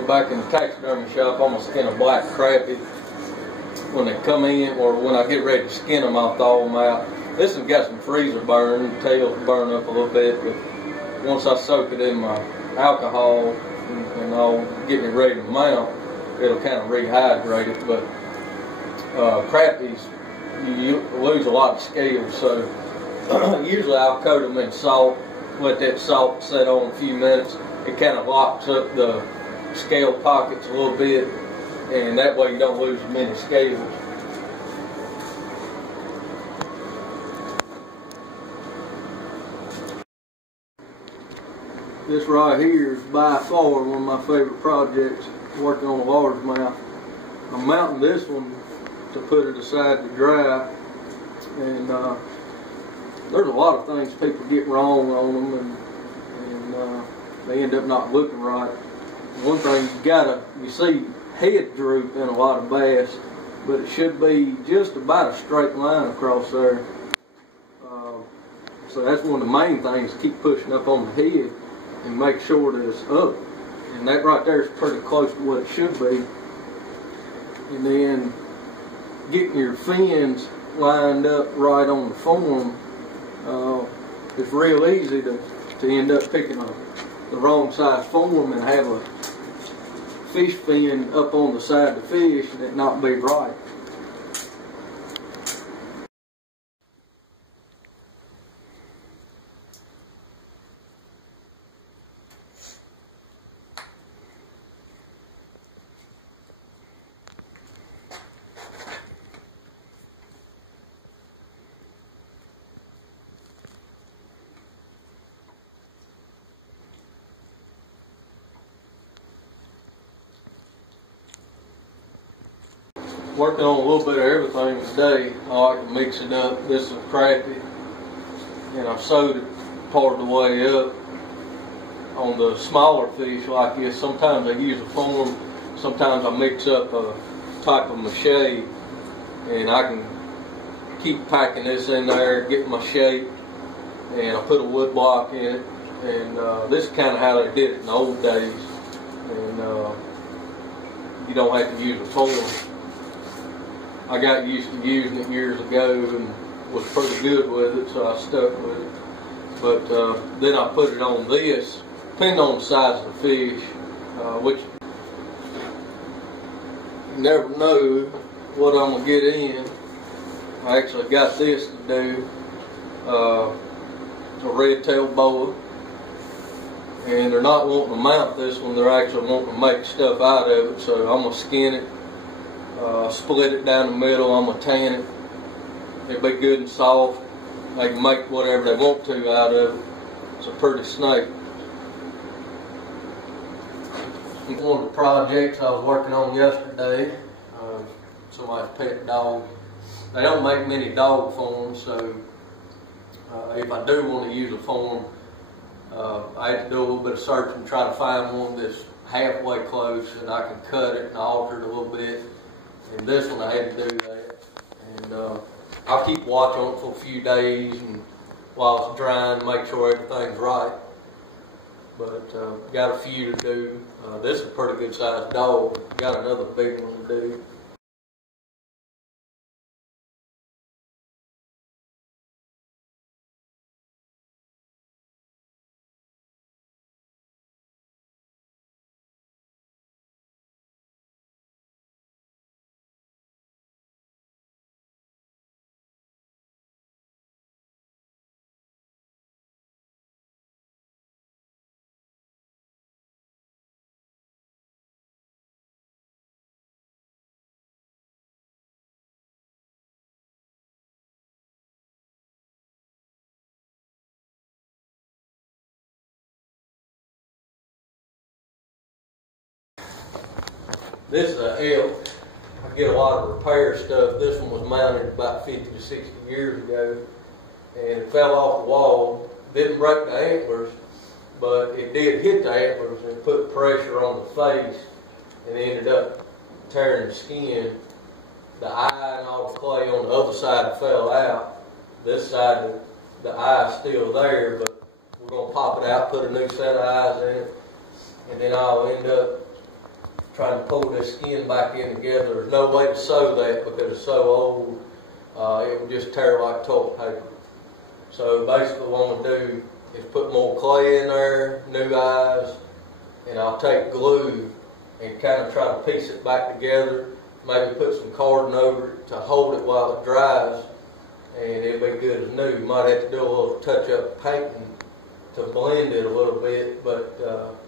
Well, back in the taxidermy shop, I'm going to skin a black crappie when they come in, or when I get ready to skin them, I'll thaw them out. This has got some freezer burn, the tail burn up a little bit, but once I soak it in my alcohol and I'll get it ready to mount, it'll kind of rehydrate it. But crappies, you lose a lot of scales, so usually I'll coat them in salt, let that salt set on a few minutes. It kind of locks up the scale pockets a little bit, and that way you don't lose as many scales. This right here is by far one of my favorite projects, working on a largemouth. I'm mounting this one to put it aside to dry, and there's a lot of things people get wrong on them, and they end up not looking right. One thing you see head droop in a lot of bass, but it should be just about a straight line across there. So that's one of the main things, keep pushing up on the head and make sure that it's up. And that right there is pretty close to what it should be. And then getting your fins lined up right on the form, it's real easy to end up picking the wrong size form and have a fish fin up on the side of the fish and it not be right. Working on a little bit of everything today. I like to mix it up. This is a crappie, and I've sewed it part of the way up. On the smaller fish like this, sometimes I use a form, sometimes I mix up a type of mache, and I can keep packing this in there, get my shape, and I put a wood block in it, and this is kind of how they did it in the old days, and you don't have to use a form. I got used to using it years ago and was pretty good with it, so I stuck with it. But then I put it on this, depending on the size of the fish, which you never know what I'm going to get in. I actually got this to do, a red-tailed boa, and they're not wanting to mount this one, they're actually wanting to make stuff out of it, so I'm going to skin it. Split it down the middle, I'm going to tan it. It'll be good and soft. They can make whatever they want to out of it. It's a pretty snake. One of the projects I was working on yesterday, somebody's pet dog. They don't make many dog forms, so if I do want to use a form, I have to do a little bit of searching and try to find one that's halfway close, and I can cut it and alter it a little bit. And this one I had to do that, and I'll keep watch on it for a few days and while it's drying, make sure everything's right. But got a few to do. This is a pretty good sized dog. Got another big one to do. This is an elk. I get a lot of repair stuff. This one was mounted about 50 to 60 years ago, and it fell off the wall. Didn't break the antlers, but it did hit the antlers and put pressure on the face, and ended up tearing the skin. The eye and all the clay on the other side fell out. This side, the eye is still there, but we're going to pop it out, put a new set of eyes in it, and then I'll end up trying to pull this skin back in together. There's no way to sew that because it's so old. It would just tear like toilet paper. So basically what I'm going to do is put more clay in there, new eyes, and I'll take glue and kind of try to piece it back together. Maybe put some carding over it to hold it while it dries, and it'll be good as new. Might have to do a little touch-up painting to blend it a little bit, but